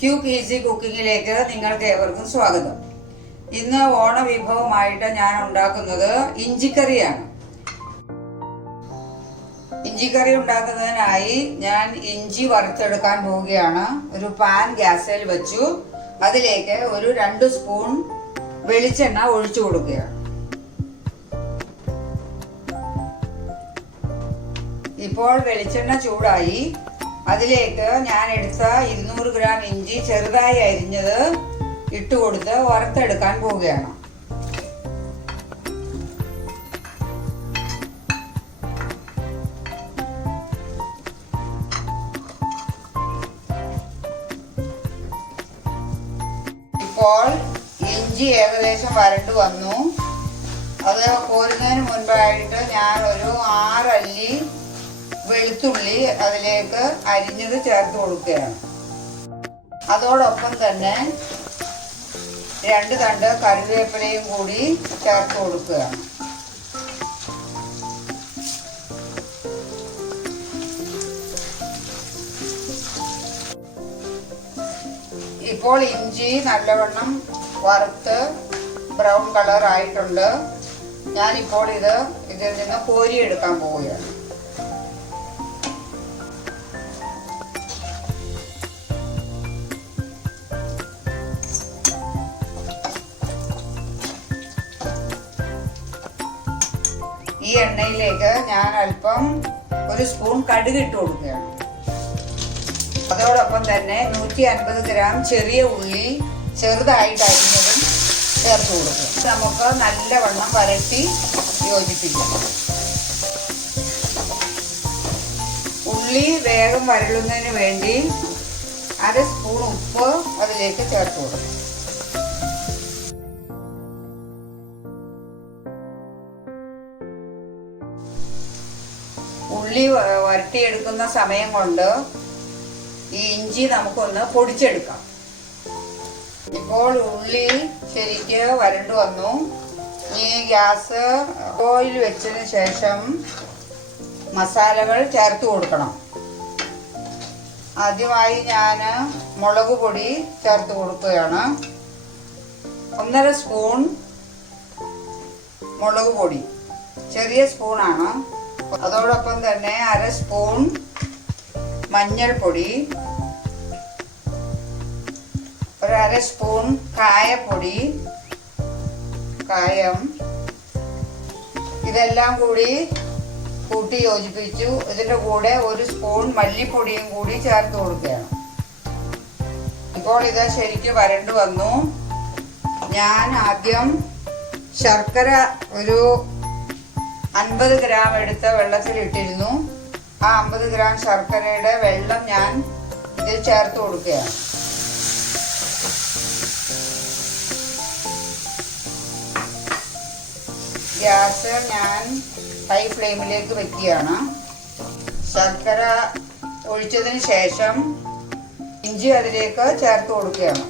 Quake easy കുക്കിങ്ങിലേക്ക് നിങ്ങൾക്ക് ഏവർക്കും സ്വാഗതം. ഇന്ന് ഓണ വിഭവമായിട്ട് ഞാൻ ഉണ്ടാക്കുന്നത് ഇഞ്ചിക്കറിയാണ്. ഇഞ്ചിക്കറി ഉണ്ടാക്കുന്നതിനായി ഞാൻ ഇഞ്ചി വറുത്തെടുക്കാൻ പോവുകയാണ്. ഒരു പാൻ ഗ്യാസിൽ വെച്ചു. അതിലേക്ക് ഒരു 2 സ്പൂൺ വെളിച്ചെണ്ണ ഒഴിച്ചു കൊടുക്കുകയാണ്. ഇപ്പോൾ വെളിച്ചെണ്ണ ചൂടായി. അതിലേക്ക് ഞാൻ എടുത്ത 200 ഗ്രാം ഇഞ്ചി ചെറുതായി അരിഞ്ഞത് ഇട്ടുകൊടുത്ത് വറുത്തെടുക്കാൻ പോവുകയാണ്. ഇപ്പോൾ ഇഞ്ചി ഏകദേശം വരണ്ടു വന്നു. അത് കോരുന്നതിന് മുൻപായിട്ട് ഞാൻ ഒരു 6 അല്ലി വെളുത്തുള്ളി അതിലേക്ക് അരിഞ്ഞത് ചേർത്ത് കൊടുക്കുകയാണ്. അതോടൊപ്പം തന്നെ 2 തണ്ട് കറിവേപ്പിലയും കൂടി ചേർത്ത് കൊടുക്കുകയാണ്. ഇപ്പോൾ ഇഞ്ചി നല്ലവണ്ണം വറുത്ത് ബ്രൗൺ കളർ ആയിട്ടുണ്ട്. ഞാനിപ്പോൾ ഇതിൽ നിന്ന് കോരിയെടുക്കാൻ പോവുകയാണ്. ഈ എണ്ണയിലേക്ക് ഞാൻ അല്പം 1 സ്പൂൺ കടുക് ഇട്ട് കൊടുക്കുകയാണ്. അതോടൊപ്പം തന്നെ 150 ഗ്രാം ചെറിയ ഉള്ളി ചെറുതായിട്ട് അരിഞ്ഞതും ചേർത്ത് കൊടുക്കുക. നമുക്ക് നല്ലവണ്ണം വരട്ടി യോജിപ്പിക്കാം. ഉള്ളി വേഗം വരളുന്നതിന് വേണ്ടി 1/2 സ്പൂൺ ഉപ്പ് അതിലേക്ക് ചേർത്ത് കൊടുക്കും. ഉള്ളി വരട്ടിയെടുക്കുന്ന സമയം കൊണ്ട് ഈ ഇഞ്ചി നമുക്കൊന്ന് പൊടിച്ചെടുക്കാം. ഇപ്പോൾ ഉള്ളി ശരിക്ക് വരണ്ടു വന്നു. ഈ ഗ്യാസ് ഓയിൽ വെച്ചതിന് ശേഷം മസാലകൾ ചേർത്ത് കൊടുക്കണം. ആദ്യമായി ഞാൻ മുളക് പൊടി ചേർത്ത് കൊടുക്കുകയാണ്. 1.5 സ്പൂൺ മുളക് പൊടി, ചെറിയ സ്പൂണാണ്. അതോടൊപ്പം തന്നെ 1/2 സ്പൂൺ മഞ്ഞൾപ്പൊടി, 1/2 സ്പൂൺ കായപ്പൊടി, കായം, ഇതെല്ലാം കൂടി കൂട്ടി യോജിപ്പിച്ചു. ഇതിൻ്റെ കൂടെ 1 സ്പൂൺ മല്ലിപ്പൊടിയും കൂടി ചേർത്ത് കൊടുക്കുകയാണ്. ഇപ്പോൾ ഇത് ശരിക്കും വരണ്ടു വന്നു. ഞാൻ ആദ്യം ശർക്കര ഒരു 50 ഗ്രാം എടുത്ത് വെള്ളത്തിലിട്ടിരുന്നു. ആ 50 ഗ്രാം ശർക്കരയുടെ വെള്ളം ഞാൻ ഇതിൽ ചേർത്ത് കൊടുക്കുകയാണ്. ഗ്യാസ് ഞാൻ ഹൈ ഫ്ലെയിമിലേക്ക് വെക്കുകയാണ്. ശർക്കര ഒഴിച്ചതിന് ശേഷം ഇഞ്ചി അതിലേക്ക് ചേർത്ത് കൊടുക്കുകയാണ്.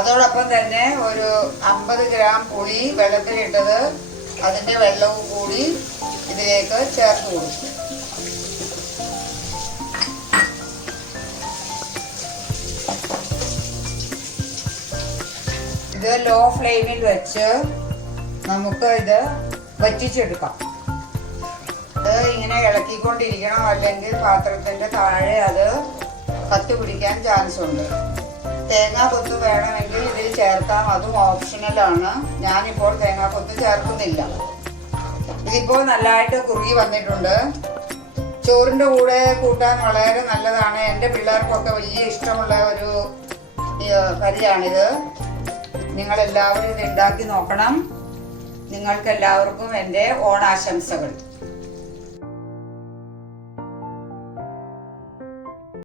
അതോടൊപ്പം തന്നെ ഒരു 50 ഗ്രാം പുളി വെള്ളത്തിലിട്ടത് അതിൻ്റെ വെള്ളവും കൂടി ഇതിലേക്ക് ചേർത്ത് കൊടുക്കും. ഇത് ലോ ഫ്ലെയിമിൽ വെച്ച് നമുക്ക് ഇത് വറ്റിച്ചെടുക്കാം. ഇത് ഇങ്ങനെ ഇളക്കിക്കൊണ്ടിരിക്കണം, അല്ലെങ്കിൽ പാത്രത്തിൻ്റെ താഴെ അത് കത്തി പിടിക്കാൻ ചാൻസ് ഉണ്ട്. തേങ്ങാക്കൊത്ത് വേണമെങ്കിൽ ഇതിൽ ചേർക്കാം, അതും ഓപ്ഷണലാണ്. ഞാനിപ്പോൾ തേങ്ങാക്കൊത്ത് ചേർക്കുന്നില്ല. ഇതിപ്പോൾ നല്ലതായിട്ട് കുറുകി വന്നിട്ടുണ്ട്. ചോറിൻ്റെ കൂടെ കൂട്ടാൻ വളരെ നല്ലതാണ്. എൻ്റെ പിള്ളേർക്കൊക്കെ വലിയ ഇഷ്ടമുള്ള ഒരു കറിയാണിത്. നിങ്ങളെല്ലാവരും ഇത് ഉണ്ടാക്കി നോക്കണം. നിങ്ങൾക്കെല്ലാവർക്കും എൻ്റെ ഓണാശംസകൾ.